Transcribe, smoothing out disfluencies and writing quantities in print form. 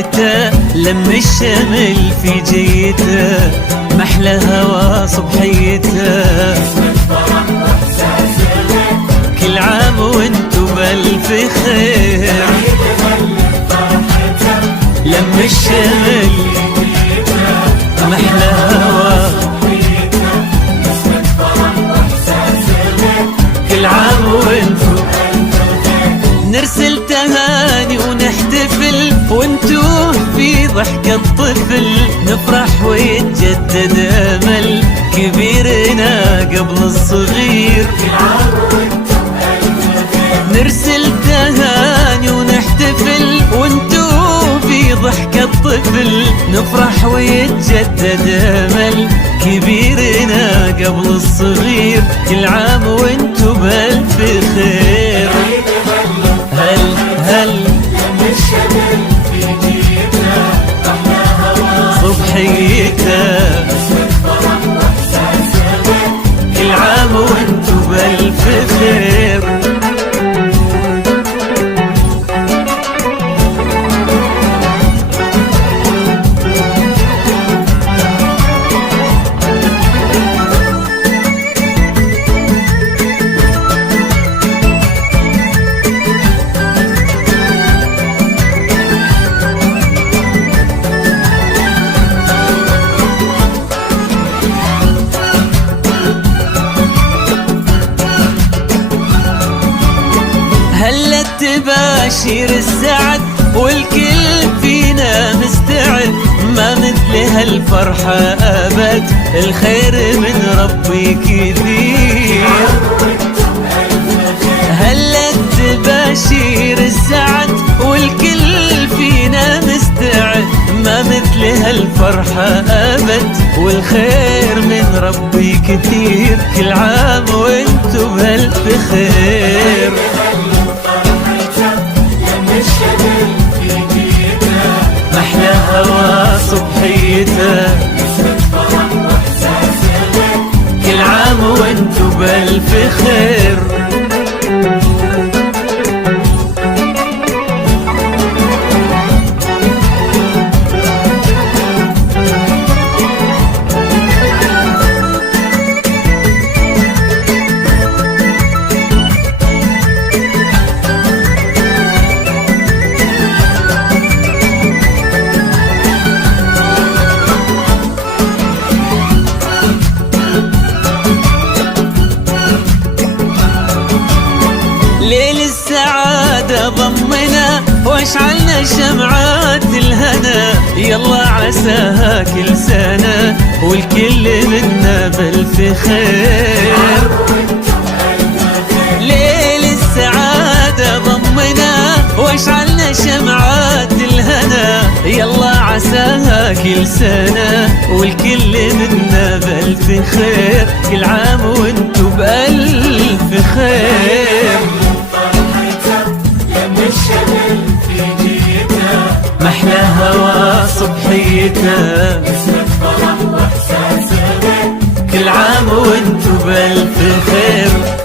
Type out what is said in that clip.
صبحيته، لم الشمل في جيته، محلى هوا صبحيته. كل عام وانتو بألف خير، لم الشمل محلى هوا. كل عام وانتو نرسل تهاني ونحتفل، وانتو في ضحكة طفل نفرح ويتجدد امل كبيرنا قبل الصغير. نرسل تهاني ونحتفل، وانتو في ضحكة طفل نفرح ويتجدد امل كبيرنا قبل الصغير. كل عام وانتو بألف خير. هل لم الشمل في جيبنا أحلى هوا صبحيته. كل عام وانتو بألف خير. هلت تباشير السعد والكل فينا مستعد، ما مثل هالفرحة أبد، الخير من ربي كثير. هلت تباشير السعد والكل فينا مستعد، ما مثل هالفرحة أبد، والخير من ربي كثير. كل عام وانتو بألف خير. محلى هوا صبحيته. كل عام وانتو بألف خير. ليل السعادة ضمنا واشعلنا شمعات الهنا، يلا عساها كل سنة والكل منا بألف خير. ليل السعادة ضمنا واشعلنا شمعات الهنا، يلا عساها كل سنة والكل منا بألف خير. كل عام وانتو بألف خير. محلى هوا صبحيته. كل عام وانتو بألف خير.